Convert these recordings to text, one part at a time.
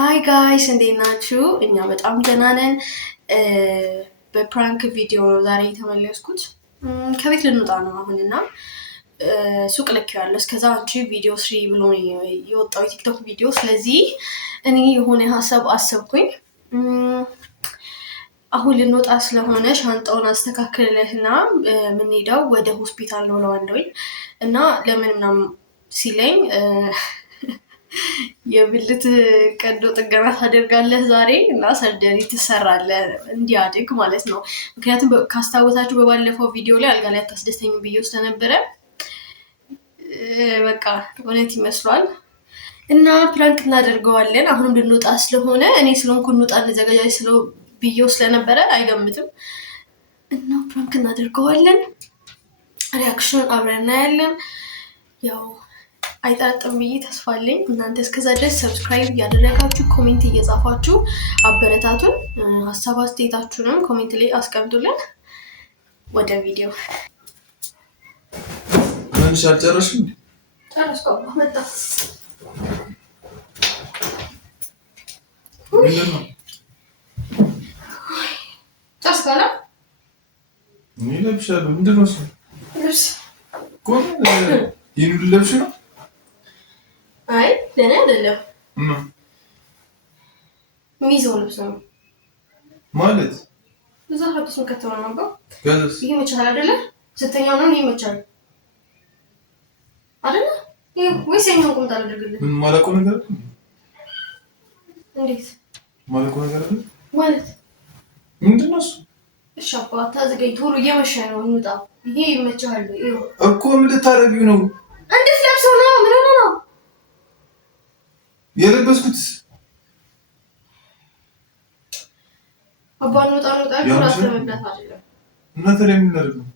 ሃይ ጋይስ እንዴት ናችሁ? እኛ በጣም ደህና ነን። በፕራንክ ቪዲዮ ነው ዛሬ የተመለስኩት። ከቤት ልንወጣ ነው አሁንና ሱቅ ልኬዋለሁ። እስከዛ አንቺ ቪዲዮ ስሪ ብሎ የወጣው የቲክቶክ ቪዲዮ። ስለዚህ እኔ የሆነ ሀሳብ አሰብኩኝ። አሁን ልንወጣ ስለሆነ ሻንጣውን አስተካክልለትና የምንሄደው ወደ ሆስፒታል ነው ለዋንዶኝ እና ለምን ምናምን ሲለኝ የብልት ቀዶ ጥገና ታደርጋለህ ዛሬ እና ሰርጀሪ ትሰራለህ እንዲያድግ ማለት ነው። ምክንያቱም ካስታወሳችሁ በባለፈው ቪዲዮ ላይ አልጋ ላይ አታስደስተኝ ብዬው ስለነበረ በቃ እውነት ይመስሏል እና ፕራንክ እናደርገዋለን። አሁንም ልንወጣ ስለሆነ እኔ ስለሆንኩ እንውጣ እንዘጋጃጅ ስለው ብዬው ስለነበረ አይገምትም እና ፕራንክ እናደርገዋለን። ሪያክሽኑን አብረን እናያለን። ያው አይጣጥም ብዬ ተስፋ አለኝ። እናንተ እስከዛ ድረስ ሰብስክራይብ እያደረጋችሁ ኮሜንት እየጻፋችሁ አበረታቱን። ሀሳብ አስተያየታችሁንም ኮሜንት ላይ አስቀምጡልን። ወደ ቪዲዮ ምንሽ አልጨረስሽም? ጨረስኩ። መጣ ጨርሰናል። እኔ ለብሻለሁ። ምንድን ነው እሱ? ልብስ እኮ ይሄን ልብሽ ነው? አይ ለኔ አይደለም። ሚዞ ልብስ ነው ማለት እዛ ሀዲስ መከተው ነው ማለት ጋዝ ይሄ መቻል አይደለ? ስተኛው ነው ይሄ መቻል አይደለ? ይሄ ወይስ የኛው ቁምጣ አድርግልኝ። ምን ማለቆ ነገር እንዴት ማለቆ ነገር ማለት ምንድን ነው እሱ? እሺ አባታ ዘገይ ቶሎ እየመሸ ነው እንውጣ። ይሄ ይመቻል እኮ ምን ልታረጊው ነው? እንዴት ለብሰው ነው? ምን ሆነ ነው የለበስኩት? አባ እንውጣ ኩራት ለመብላት አይደለም እና ታዲያ ምን ላድርግ ነው?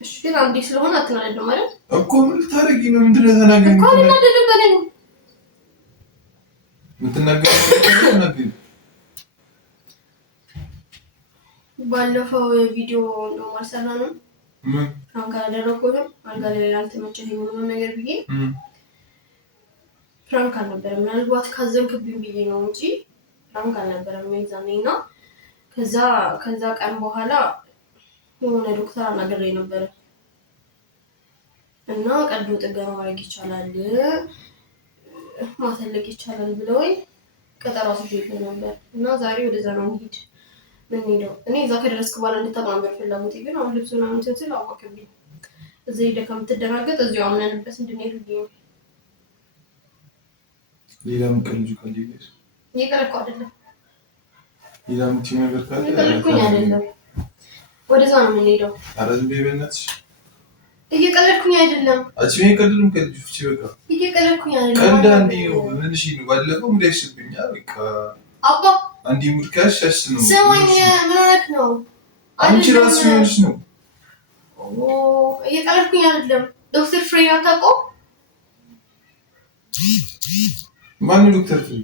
እሺ ግን አንዴ ስለሆነ አትናደድ ማለት እኮ ምን ልታረጊ ነው? ምንድን ነው ተናገሪ እኮ ልናደድ በለኝ። ምትናገሪ ባለፈው ቪዲዮ ነው ማሰራነው ፍራንክ አደረኩኝ። አልጋ ላይ አልተመቸኝም ምንም ነገር ብዬ ፍራንክ አልነበረም። ምናልባት ካዘንክብኝ ብዬ ነው እንጂ ፍራንክ አልነበረም የዛኔና ከዛ ቀን በኋላ የሆነ ዶክተር አናግሬ ነበር እና ቀዶ ጥገና ማድረግ ይቻላል ማተለቅ ይቻላል ብለውኝ ቀጠሮ አስይዤ ነበር እና ዛሬ ወደዛ ነው እንሂድ ምን ሄደው እኔ እዛ ከደረስኩ በኋላ እንድታማምር ፍላጎቴ ግን አሁን ልብሱን አምጥተን አዋከብኝ። እዚህ ሄደህ ከምትደናገጥ እዚሁ አምነንበት እንድንሄድ ብዬ ነው። ሌላ ምቀልጁ ከልጅ እየቀለድኩ አይደለም። ሌላ ምትይ ነገር ካለ እየቀለድኩኝ አይደለም። ወደዛ ነው የምንሄደው። ኧረ ዝም በይ በእናትሽ። እየቀለድኩኝ አይደለም። አንቺ ምን ቀልድም ከልጅ ፍቺ በቃ እየቀለድኩኝ አይደለም። ቀልድ አንዴ ነው ምንሽ ነው ባለፈው እንዳይሽብኛል በቃ አባ አንዴ ሙድካሽ ነው ሰማኝ። ምን ሆነክ ነው? አንቺ ራስሽ ሆነሽ ነው። እየቀለድኩኝ አይደለም። ዶክተር ፍሬ አታውቀውም? ማነው ዶክተር ፍሬ?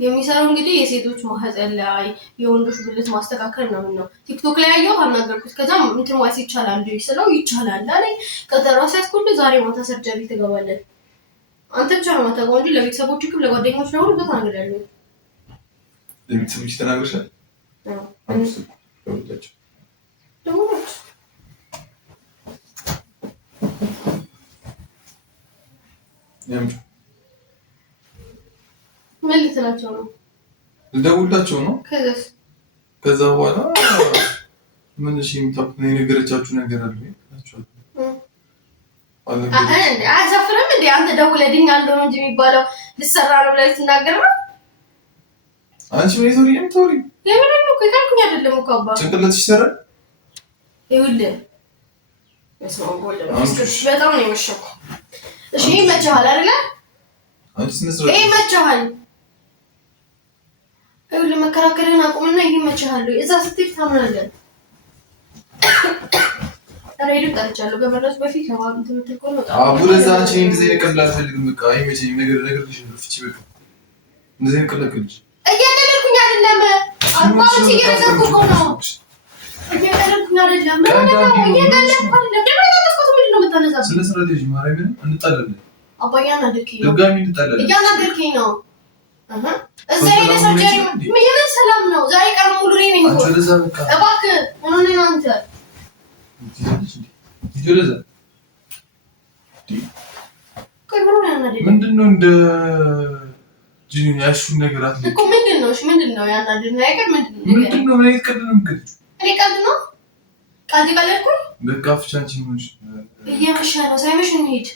የሚሰራው እንግዲህ የሴቶች ማህፀን ላይ የወንዶች ብልት ማስተካከል ነው። ቲክቶክ ላይ ያየው አናገርኩት። ከዛም እንትን ዋስ ይቻላል እንዴ ስለው ይቻላል አለኝ። ከተራስ ያስኩል ዛሬ ማታ ሰርጀሪ ትገባለህ። አንተ ብቻ ነው የማታውቀው እንጂ ለቤተሰቦችም ለጓደኞች ነው ሁሉ ተናግሬያለሁ። ለቤተሰቦች ተናግረሻል? አዎ ደሞች ምን ልትላቸው ነው? ልደውልላቸው ነው። ከዛ በኋላ ምን እሺ የምታውቁት የነገረቻችሁ ነገር አለ ናቸው አያሳፍርም እንዴ? አንተ ደውለልኝ አለው እንጂ የሚባለው ልሰራ ነው ብለህ ልትናገር ነው? አንቺ ምን ይዞሪ የምትወሪ? የምን ነው ካልኩኝ አይደለም እኮ አባ ጭንቅላትሽ ይሰራል። ይኸውልህ በጣም ነው የመሸኩ። እሺ ይመችሃል አይደለ? አንቺ ስነስርዓት ይመችሃል። ይኸውልህ መከራከርህን አቁምና ይመችሃል። እዛ ስትሄድ ታምናለህ። ሬዲዮ ጠርቻለሁ ከመድረስ በፊት ለማለት እንትን ቆሎ ነው። አቡለዛ አንቺ እንደዚህ ነገር አልፈልግም። በቃ አይመቸኝም። ነገር ፍቺ በቃ እንደዚህ ቀለቀልሽ። እየቀለድኩኝ አይደለም አባቴ እየነገርኩህ እኮ ነው። እየቀለድኩኝ አይደለም። ምን ነው እየቀለድኩ አይደለም። ደግሞ ተስቆት ምንድን ነው የምታነሳው? ስለ ስራ ልጅ ማርያምን እንጣላለን አባዬ አናደርከኝ ነው። ድጋሚ እንጣላለን። እያናደርከኝ ነው። እዛ ሄደህ ሰርጀሪ ምን ሰላም ነው? ዛሬ ቀን ሙሉ እኔ ነኝ እኮ። እባክህ ምን ሆነህ ነው አንተ? ምንድን ነው እንደ ጂኒ ያልሽውን ነገር አትልም እኮ። ምንድን ነው? እሺ ምንድን ነው ያናደደኝ ነገር? ምንድን ነው? ምን አይነት ቀልድ ነው የምትቀልጂው? እኔ ቀልድ ነው ቀለድኩኝ? በቃ ፍቻንቺ ምንሽ እየመሸ ነው። ሳይመሽ እንሂድ።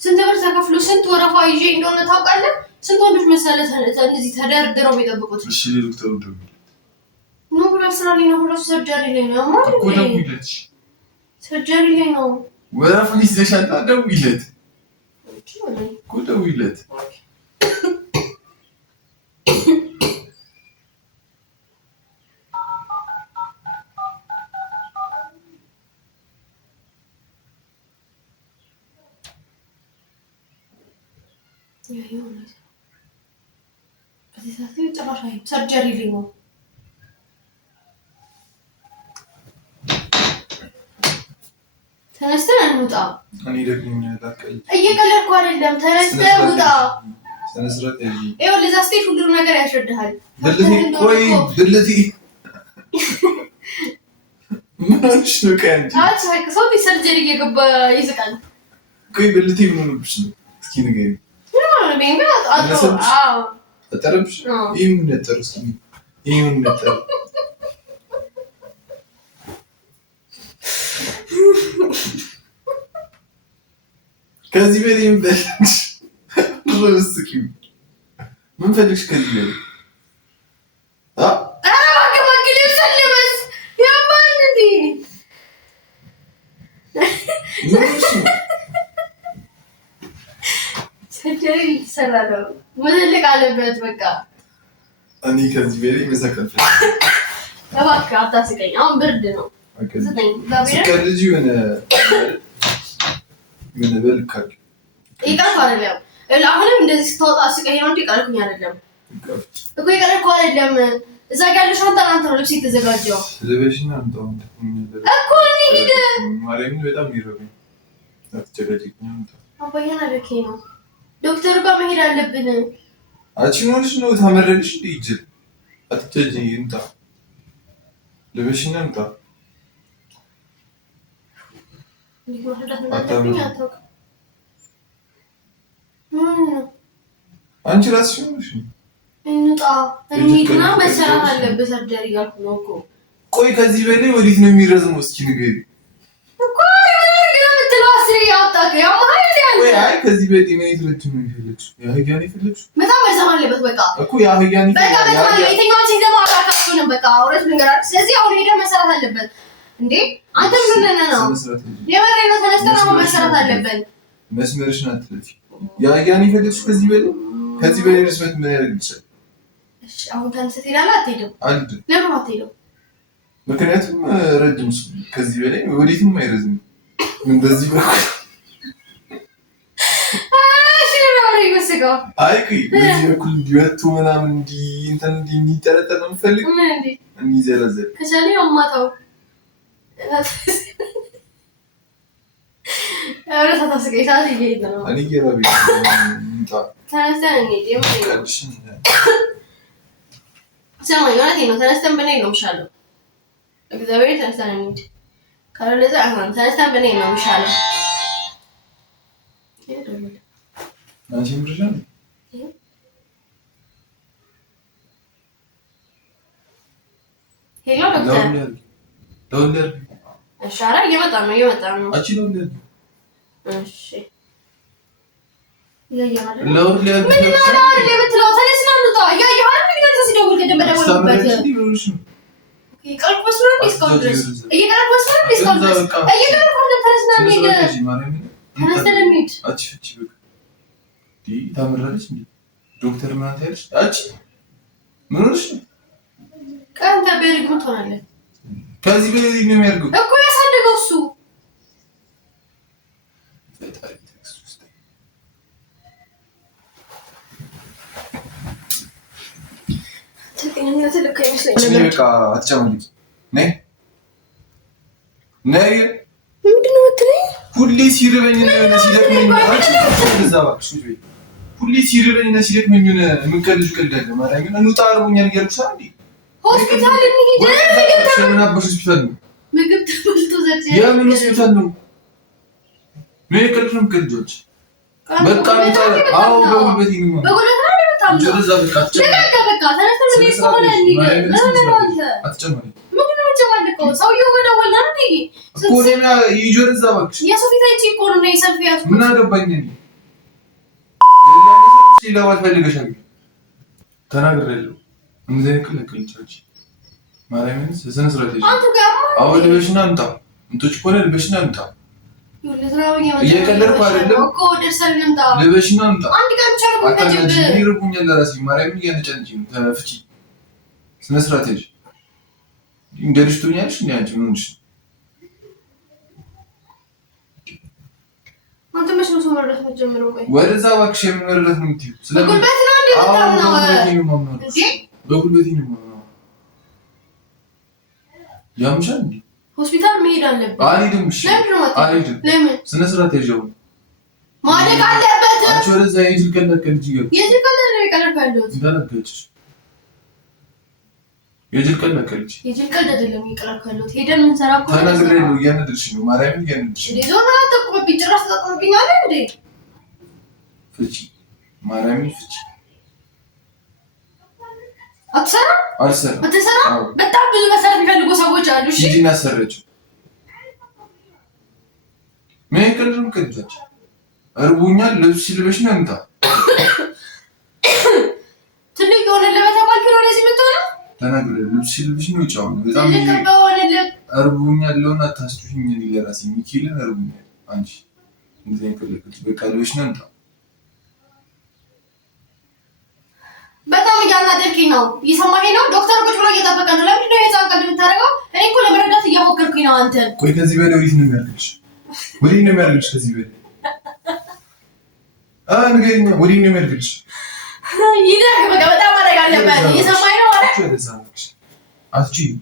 ስንት ብር ተከፍሎ ስንት ወረፋ ይዤ እንደሆነ ታውቃለህ? ስንት ወንዶች መሰለህ እዚህ ተደርድረው የሚጠብቁት? እሺ ዶክተሩ ደውል ነው ብላ ስራ ላይ ነው። ሁሉ ሰርጀሪ ላይ ነው ማለት እኮ ደውይለት። ሰርጀሪ ላይ ነው። ወረፋ ይዘሻል። ደውይለት እኮ ደውይለት። ሰርጀሪ ላይ ነው። ተነስተን እንውጣ። እኔ ደግሞ እየቀለድኩ አይደለም። ተነስተን ውጣ። ስነስርዓት ይኸው ለዛ ስቴት ሁሉ ነገር ያስረዳሃል። ብልቴ ምንሽ ነው? ሰው ሰርጀሪ እየገባ ይስቃል። ቆይ ብልቴ ምን ሆነብሽ ነው? እስኪ ንገሪኝ። አጠረብሽ? ይህ ምን ነጠሩ? እስኪ ይህ ምን ነጠሩ? ከዚህ በላይ ምን ፈልግሽ? ምን ፈልግሽ ከዚህ በላይ? ሰርጀሪ ሊሰራ ነው። ምንልቅ አለበት በቃ። እኔ ከዚህ በላይ መሰከፍ እባክህ አታስቀኝ። አሁን ብርድ ነው። ስቀልጂ የሆነ በልካል ይቀርኩ አይደለም። አሁንም እንደዚህ ስትወጣ አስቀኝ ነው እንጂ ቀርኩኝ አይደለም እኮ። ይቀርኩ አይደለም። እዛ ጋር ያለሽ አንተ ነው ልብስ የተዘጋጀው። ለበሽና አንተው እኮ እንሂድ። ማርያምን በጣም ይረበኝ። አትጨቃጭቅኝ። አባዬን አደረከኝ ነው። ዶክተር ጋር መሄድ አለብን። አንቺ ሆነሽ ነው ታመረልሽ እንዴ? ይጅል አትጨጂ እንታ ለበሽና እንታ አንቺ ራስሽ ሆነሽ እንውጣ እንሂድና መሰራት አለበት ሰርጀሪ እያልኩ ነው እኮ። ቆይ ከዚህ በላይ ወዴት ነው የሚረዝመው? እስኪ ንገሪኝ እኮ። የምትለው አስሬ ያወጣህ ያው ማለት ያለ ወይ? አይ ከዚህ በላይ ምን ይትረጭ ነው የሚፈልግሽ? የአህያን ይፈልግሽ በጣም መርዘም አለበት በቃ እኮ። የአህያን ይፈልግሽ በቃ በቃ። የትኛውን ሲል ደግሞ አካካቱንም በቃ አውረት ልንገራችሁ። ስለዚህ አሁን ሄደህ መሰራት አለበት እንዴ። አንተ ምን ሆነህ ነው? የመሬት ነው። ተነስተን አሁን መሰራት አለበት። መስመርሽን አትለፊ። የአህያን ይፈልግሽ ከዚህ በላይ ርስመት ምን ያደርግልሻል? እሺ አሁን ተነስተህ ትሄዳለህ? አትሄድም? አልሄድም። ለምን አትሄድም? ምክንያቱም ረጅም ከዚህ በላይ ወዴትም አይረዝም። ምን በዚህ በኩል አይ በዚህ በኩል እንዲወጡ ምናምን እንዲጠረጠር ነው የምፈልግ። እንዲዘረዘር ከቻለ አማታው ተነስተን ብንሄድ ነው የሚሻለው። እግዚአብሔር ተነስተን እንሂድ። ካለዛ አሁን ተነስተን ብንሄድ ነው የሚሻለው። አንቺ ምንድን ነው? ሄሎ ዶክተር ደውል። እሺ ኧረ እየመጣ ነው። አንቺ ደውል። እሺ ታምራለች እንዴ? ዶክተር ምናምን ታያለሽ? አንቺ ምን ሆነሽ ነው? ቀንተ በሪግ ትሆናለህ። ከዚህ በላይ ነው የሚያደርገው እኮ ያሳደገው እሱ። በቃ አትጨማልቂ። ነይ ምንድን ነው የምትለኝ? ሁሌ ሲርበኝ ነው ሲደክመኝ ሁሌ ሲርበኝ ነው ሲደክመኝ ነው የምንቀልሽ ቀልዳለ ማለት ነው። እንውጣ አርቦኛል እያልኩሽ አይደል? ሆስፒታል እንሂድ። ምን አባሽ ሆስፒታል ነው? ምግብ ተበልቶ ዘጭ የምን ሆስፒታል ነው? ምን ቀልድም ቀልጆች በቃ እንውጣ። አዎ በጉልበቴ ነው በጉልበት ነው የመጣው። ጀረዛ በቃ በቃ ተነስተን ቤት ሆነ እንሂድ። አትጨምሪ ሰውዬው ወደ ወላ ነው እንዴ? ኮኔና ይጆርዛ ባክሽ የሶፊታ እቺ እኮ ነው የሰልፍ ያስኩ ምን አገባኝ እኔ ለማለት ፈልገሻል ተናግሬያለሁ። እንደዚህ ከለከልቻች ማርያምን ስነ ስርዓት ይዤ አንተ ጋር አሁን ልበሽና አምጣ እንቶች ኮነ ልበሽና አምጣ እየቀለድኩ አይደለም እኮ ደርሰን እንምጣ ልበሽና አምጣ አንድ ቀን ብቻ ነው የምትጀምር ይርቡኛል ለራሴ ማርያምን እያነጨንጭኝ ተፍቺ ስነ ስርዓት ይዤ እንግዲህ ትሆኛለሽ እንዴ አንቺ ምን ሆነሽ? አንተ መች ነው መረዳት የምትጀምረው? ቆይ ወደዛ እባክሽ የምንመረዳት ነው የምትይው? በጉልበት ነው እንዴ የምታምነው? በጉልበቴ ነው የማምነው። ያምሻል እንዴ? ሆስፒታል መሄድ አለብን። አልሄድም። እሺ አልሄድም። ለምን? ስነ ስርዓት ያዥው ማለቅ አለበት። አንቺ ወደዛ የጅል ቀለቀል ይገብ የጅል ቀለቀል ነው የቀለቀልኩት። እንዳለገችሽ የጅል ቀለቀልሽ የጅል ቀለቀል አይደለም የቀለቀልኩት። ሄደን ምን ሰራ እኮ ተናግሬያለሁ። እያነደድሽ ነው ማርያምን እያነደድሽ ነው። ዞና ተቆብኝ ጭራሽ ተቆብኛል እንዴ? ፍቺ ማርያምን ፍቺ አትሰራ አልሰራ አትሰራ። በጣም ብዙ መሰረት የሚፈልጉ ሰዎች አሉ። እሺ ሂጂና ሰረችው። ምን ከልም ከልጃች እርቡኛል ልብስ ልበሽ ነው እንታ ትልቅ የሆነ ለበተባል ነው ለዚህ መጥተው ተናግሬ ልብስ ልብሽ ነው ይጫው በጣም እርቡኛል ለሆነ አታስቱኝ እኔ ለራሴ ሚኪልን እርቡኛል አንቺ እንደዚህ ከልክልሽ በቃ ልበሽ ነው እንታ በጣም እያናደድከኝ ነው። እየሰማኸኝ ነው? ዶክተር ቁጭ ብሎ እየጠበቀ ነው። ለምንድን ነው የህፃን ቀልድ የምታደርገው? እኔ እኮ ለመረዳት እየሞከርኩኝ ነው አንተን። ቆይ ከዚህ በላይ ወዴት ነው የሚያደርግሽ? ወዴት ነው የሚያደርግሽ? ከዚህ በላይ ንገሪኝ። ወዴት ነው የሚያደርግሽ? ይደግ በቃ በጣም ማድረግ አለበት። እየሰማኸኝ ነው? አትችይም